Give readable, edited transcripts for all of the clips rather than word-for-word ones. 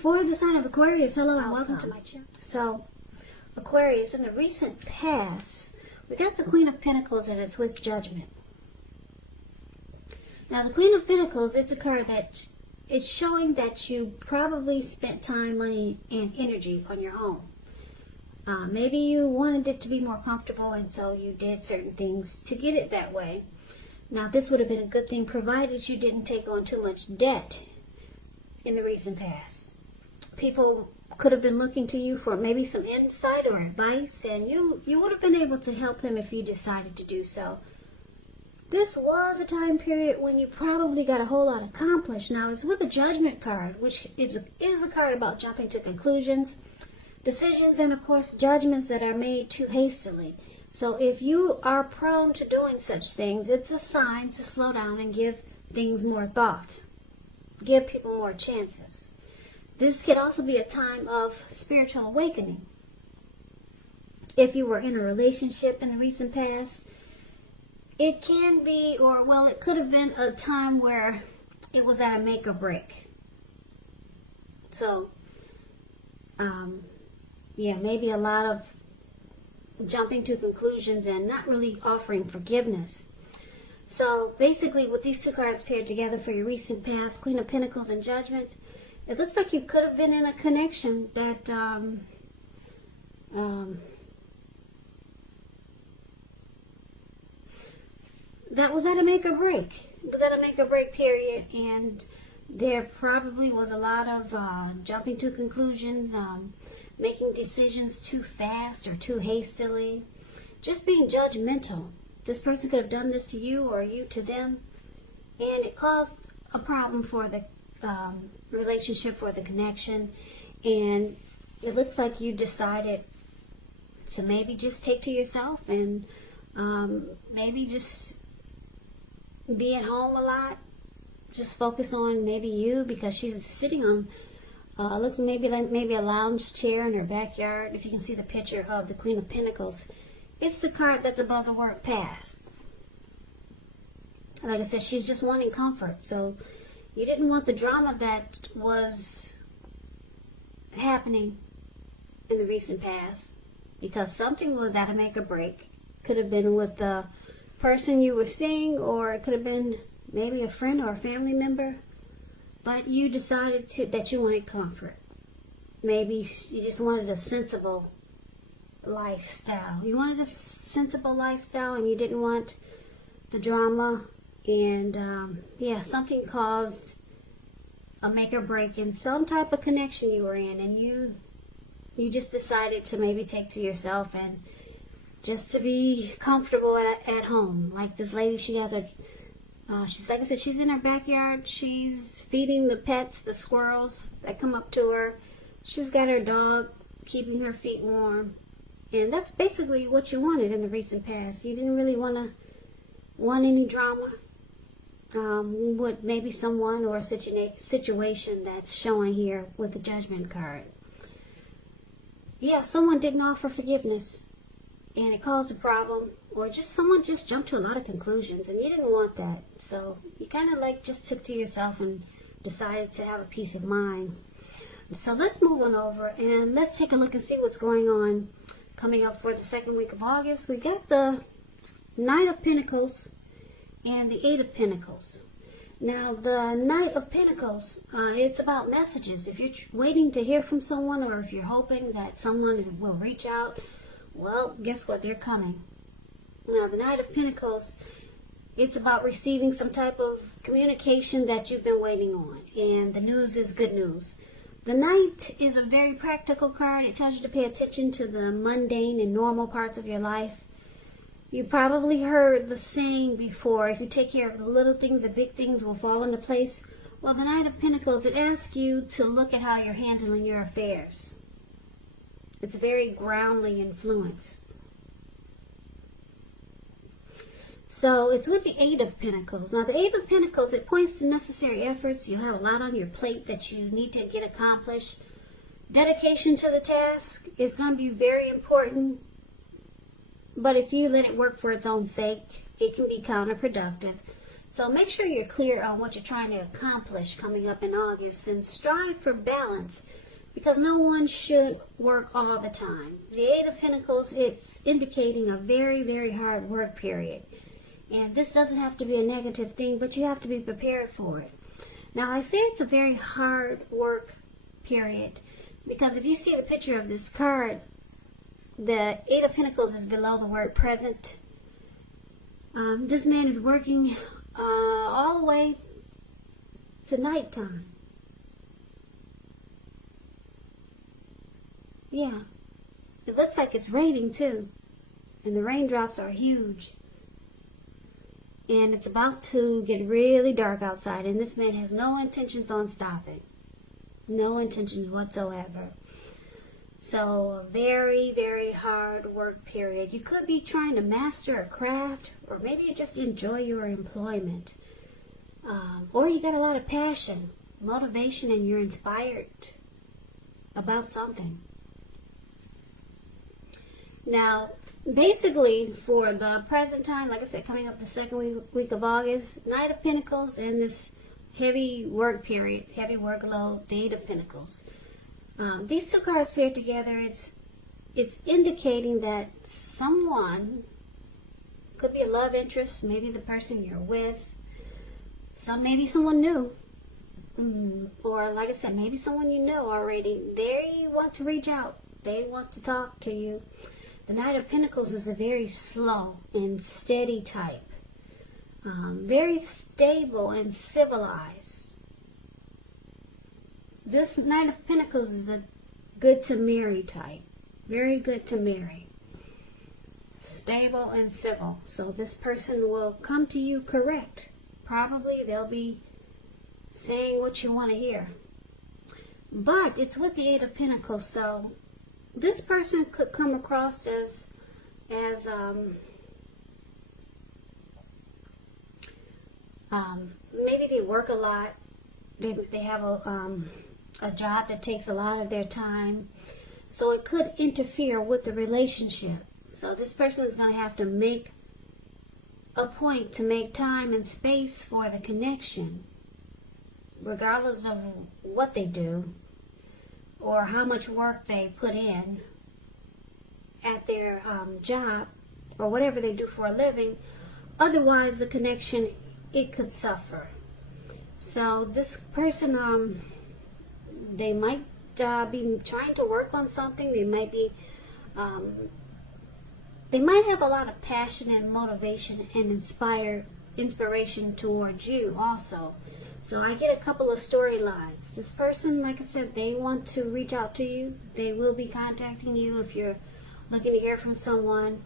For the sign of Aquarius, hello and welcome to my channel. So, Aquarius, in the recent past, we got the Queen of Pentacles and it's with Judgment. Now, the Queen of Pentacles, it's a card that it's showing that you probably spent time, money, and energy on your home. Maybe you wanted it to be more comfortable, and so you did certain things to get it that way. Now, this would have been a good thing provided you didn't take on too much debt in the recent past. People could have been looking to you for maybe some insight or advice, and you would have been able to help them if you decided to do so. This was a time period when you probably got a whole lot accomplished. Now, it's with a Judgment card, which is a card about jumping to conclusions, decisions, and of course judgments that are made too hastily. So if you are prone to doing such things, it's a sign to slow down and give things more thought. Give people more chances. This could also be a time of spiritual awakening. If you were in a relationship in the recent past, it can be, or well, it could have been a time where it was at a make or break. So, yeah, maybe a lot of jumping to conclusions and not really offering forgiveness. So basically, with these two cards paired together for your recent past, Queen of Pentacles and Judgment, it looks like you could have been in a connection that that was at a make or break. It was at a make or break period, and there probably was a lot of jumping to conclusions, making decisions too fast or too hastily, just being judgmental. This person could have done this to you or you to them, and it caused a problem for the relationship, for the connection, and it looks like you decided to maybe just take to yourself and maybe just be at home a lot, just focus on maybe you, because she's sitting on looks maybe a lounge chair in her backyard. If you can see the picture of the Queen of Pentacles, it's the card that's above the word past. Like I said, she's just wanting comfort. So you didn't want the drama that was happening in the recent past, because something was at a make or break. Could have been with the person you were seeing, or it could have been maybe a friend or a family member. But you decided that you wanted comfort. Maybe you just wanted a sensible lifestyle. You wanted a sensible lifestyle, and you didn't want the drama. And yeah, something caused a make or break in some type of connection you were in, and you just decided to maybe take to yourself and just to be comfortable at home. Like this lady, she has a she's, like I said, she's in her backyard. She's feeding the pets, the squirrels that come up to her. She's got her dog keeping her feet warm. And that's basically what you wanted in the recent past. You didn't really want any drama with maybe someone or a situation that's showing here with the Judgment card. Yeah, someone didn't offer forgiveness, and it caused a problem, or just someone just jumped to a lot of conclusions, and you didn't want that. So you kind of like just took to yourself and decided to have a peace of mind. So let's move on over and let's take a look and see what's going on coming up for the second week of August. We got the Knight of Pentacles and the Eight of Pentacles. Now, the Knight of Pentacles, it's about messages. If you're waiting to hear from someone, or if you're hoping that someone will reach out, well, guess what? They're coming. Now, the Knight of Pentacles, it's about receiving some type of communication that you've been waiting on, and the news is good news. The Knight is a very practical card. It tells you to pay attention to the mundane and normal parts of your life. You probably heard the saying before, if you take care of the little things, the big things will fall into place. Well, the Knight of Pentacles, it asks you to look at how you're handling your affairs. It's a very grounding influence. So it's with the Eight of Pentacles. Now, the Eight of Pentacles, it points to necessary efforts. You have a lot on your plate that you need to get accomplished. Dedication to the task is going to be very important. But if you let it work for its own sake, it can be counterproductive. So make sure you're clear on what you're trying to accomplish coming up in August, and strive for balance, because no one should work all the time. The Eight of Pentacles, it's indicating a very, very hard work period. And this doesn't have to be a negative thing, but you have to be prepared for it. Now, I say it's a very hard work period because if you see the picture of this card, the Eight of Pentacles is below the word present. This man is working all the way to nighttime. Yeah. It looks like it's raining too. And the raindrops are huge. And it's about to get really dark outside. And this man has no intentions on stopping. No intentions whatsoever. So a very, very hard work period. You could be trying to master a craft, or maybe you just enjoy your employment. Or you got a lot of passion, motivation, and you're inspired about something. Now, basically, for the present time, like I said, coming up the second week of August, Knight of Pentacles and this heavy work period, heavy workload, the Eight of Pentacles. These two cards paired together, it's indicating that someone, could be a love interest, maybe the person you're with, maybe someone new, or like I said, maybe someone you know already. They want to reach out. They want to talk to you. The Knight of Pentacles is a very slow and steady type. Very stable and civilized. This Knight of Pentacles is a good to marry type. Very good to marry. Stable and civil. So this person will come to you correct. Probably they'll be saying what you want to hear. But it's with the Eight of Pentacles, so this person could come across as maybe they work a lot. They have a job that takes a lot of their time, so it could interfere with the relationship. So this person is going to have to make a point to make time and space for the connection, regardless of what they do or how much work they put in at their job or whatever they do for a living. Otherwise, the connection, it could suffer. So this person, they might be trying to work on something. They might be, they might have a lot of passion and motivation and inspiration towards you also. So I get a couple of storylines. This person, like I said, they want to reach out to you. They will be contacting you if you're looking to hear from someone.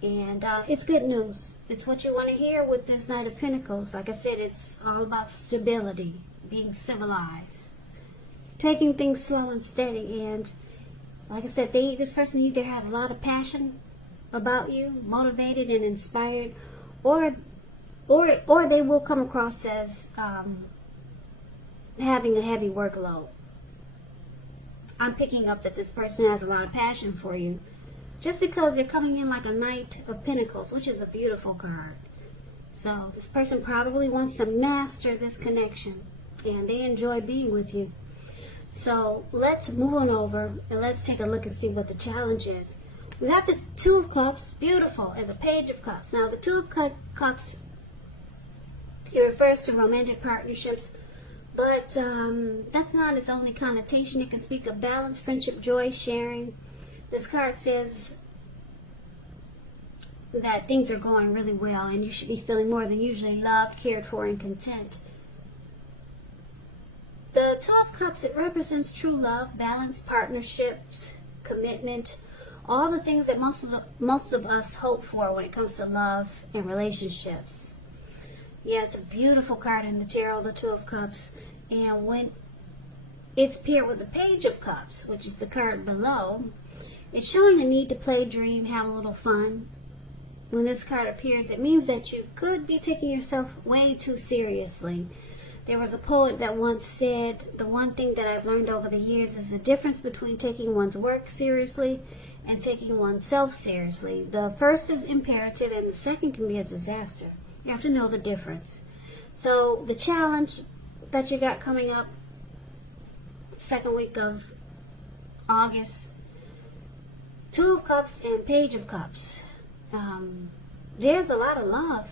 And it's good news. It's what you want to hear with this Knight of Pentacles. Like I said, it's all about stability, being civilized, taking things slow and steady. And like I said, this person either has a lot of passion about you, motivated and inspired, or they will come across as having a heavy workload. I'm picking up that this person has a lot of passion for you, just because they're coming in like a Knight of Pentacles, which is a beautiful card. So this person probably wants to master this connection, and they enjoy being with you. So let's move on over, and let's take a look and see what the challenge is. We got the Two of Cups, beautiful, and the Page of Cups. Now the Two of Cups, it refers to romantic partnerships, but that's not its only connotation. It can speak of balance, friendship, joy, sharing. This card says that things are going really well and you should be feeling more than usually loved, cared for, and content. The Two of Cups, it represents true love, balance, partnerships, commitment, all the things that most of us hope for when it comes to love and relationships. Yeah, it's a beautiful card in the tarot, the Two of Cups. And when it's paired with the Page of Cups, which is the card below, it's showing the need to play, dream, have a little fun. When this card appears, it means that you could be taking yourself way too seriously. There was a poet that once said, the one thing that I've learned over the years is the difference between taking one's work seriously and taking oneself seriously. The first is imperative and the second can be a disaster. You have to know the difference. So the challenge that you got coming up, second week of August, Two of Cups and Page of Cups. There's a lot of love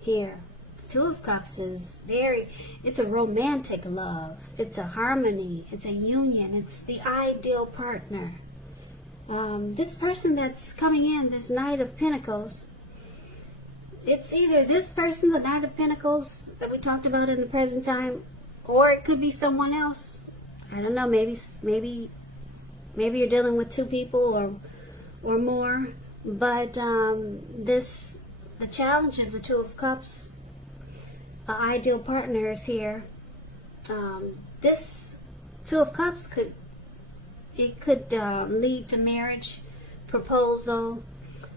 here. Two of Cups is it's a romantic love. It's a harmony. It's a union. It's the ideal partner. This person that's coming in, this Knight of Pentacles, it's either this person, the Knight of Pentacles that we talked about in the present time, or it could be someone else. I don't know, maybe you're dealing with two people or more. But the challenge is the Two of Cups. Ideal partner is here. This Two of Cups could lead to marriage, proposal.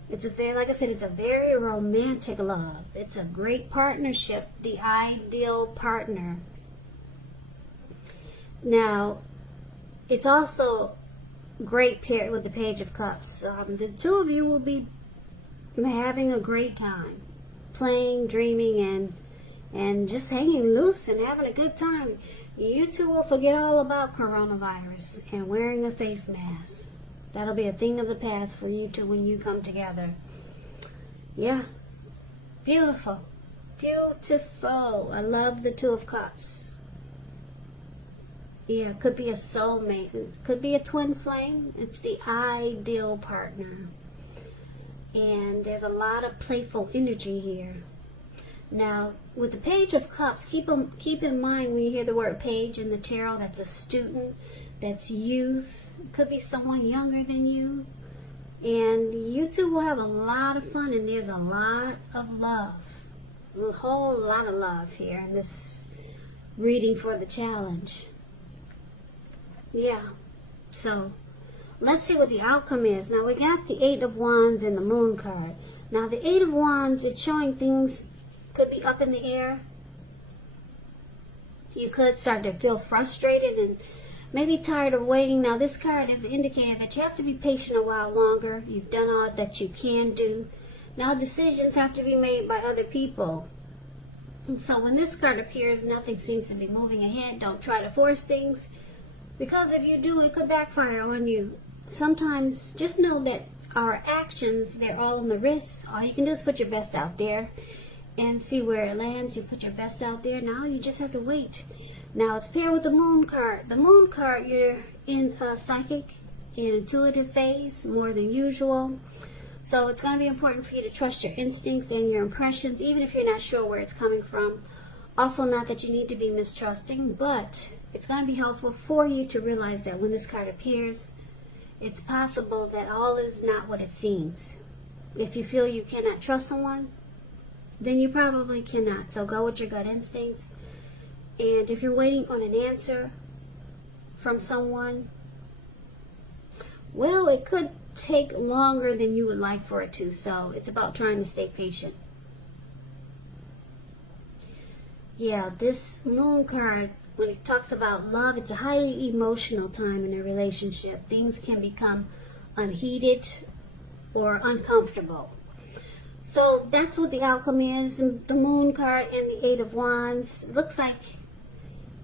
It's like I said, it's a very romantic love. It's a great partnership, the ideal partner. Now, it's also great paired with the Page of Cups. The two of you will be having a great time, playing, dreaming, and just hanging loose and having a good time. You two will forget all about coronavirus and wearing a face mask. That'll be a thing of the past for you two when you come together. Yeah. Beautiful. Beautiful. I love the Two of Cups. Yeah, could be a soulmate. Could be a twin flame. It's the ideal partner. And there's a lot of playful energy here. Now, with the Page of Cups, keep in mind when you hear the word page in the tarot, that's a student, that's youth. It could be someone younger than you. And you two will have a lot of fun, and there's a lot of love. A whole lot of love here in this reading for the challenge. Yeah. So, let's see what the outcome is. Now, we got the Eight of Wands and the Moon card. Now, the Eight of Wands, it's showing things could be up in the air. You could start to feel frustrated and maybe tired of waiting. Now, this card is indicating that you have to be patient a while longer. You've done all that you can do. Now, decisions have to be made by other people. And so when this card appears, nothing seems to be moving ahead. Don't try to force things, because if you do, it could backfire on you. Sometimes just know that our actions, they're all on the wrist. All you can do is put your best out there and see where it lands. You put your best out there. Now you just have to wait. Now it's paired with the Moon card. The Moon card, you're in a psychic and intuitive phase more than usual. So it's going to be important for you to trust your instincts and your impressions, even if you're not sure where it's coming from. Also, not that you need to be mistrusting, but it's going to be helpful for you to realize that when this card appears, it's possible that all is not what it seems. If you feel you cannot trust someone, then you probably cannot. So go with your gut instincts. And if you're waiting on an answer from someone, well, it could take longer than you would like for it to. So it's about trying to stay patient. Yeah, this Moon card, when it talks about love, it's a highly emotional time in a relationship. Things can become unheated or uncomfortable. So that's what the outcome is. The Moon card and the Eight of Wands. It looks like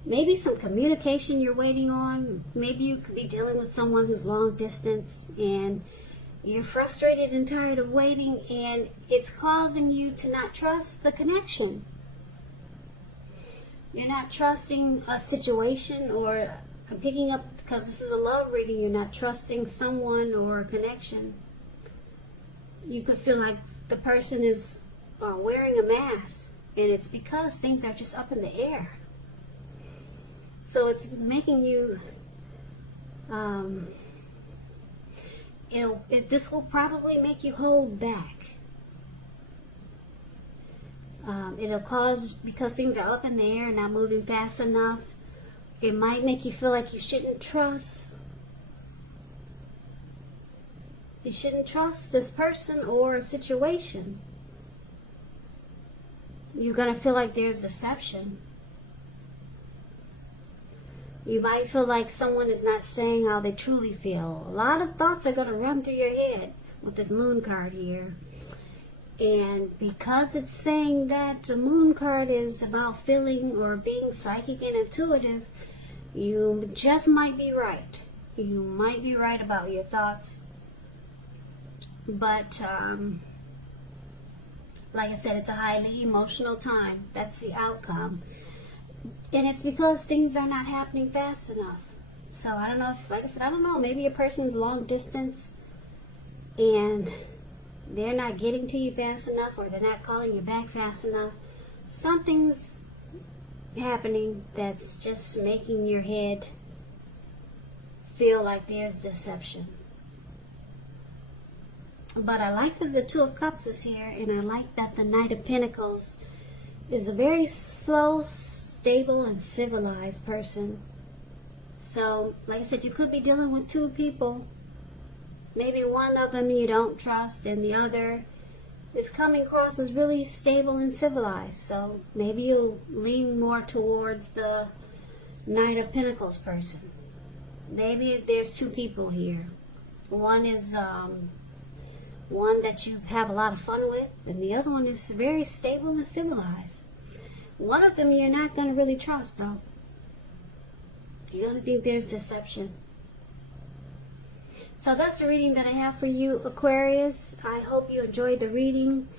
maybe some communication you're waiting on. Maybe you could be dealing with someone who's long distance and you're frustrated and tired of waiting, and it's causing you to not trust the connection. You're not trusting a situation, or I'm picking up, because this is a love reading, you're not trusting someone or a connection. You could feel like the person is wearing a mask, and it's because things are just up in the air. So it's making you, this will probably make you hold back. It'll cause, because things are up in the air and not moving fast enough, it might make you feel like you shouldn't trust. You shouldn't trust this person or a situation. You're going to feel like there's deception. You might feel like someone is not saying how they truly feel. A lot of thoughts are going to run through your head with this Moon card here. And because it's saying that the moon card is about feeling or being psychic and intuitive, you just might be right. You might be right about your thoughts. But, like I said, it's a highly emotional time. That's the outcome. And it's because things are not happening fast enough. So I don't know if, like I said, I don't know, maybe a person's long distance and they're not getting to you fast enough, or they're not calling you back fast enough. Something's happening that's just making your head feel like there's deception. But I like that the Two of Cups is here, and I like that the Knight of Pentacles is a very slow, stable, and civilized person. So, like I said, you could be dealing with two people. Maybe one of them you don't trust, and the other is coming across as really stable and civilized. So maybe you'll lean more towards the Knight of Pentacles person. Maybe there's two people here. One is one that you have a lot of fun with, and the other one is very stable and civilized. One of them you're not going to really trust, though. You're going to think there's deception. So that's the reading that I have for you, Aquarius. I hope you enjoyed the reading.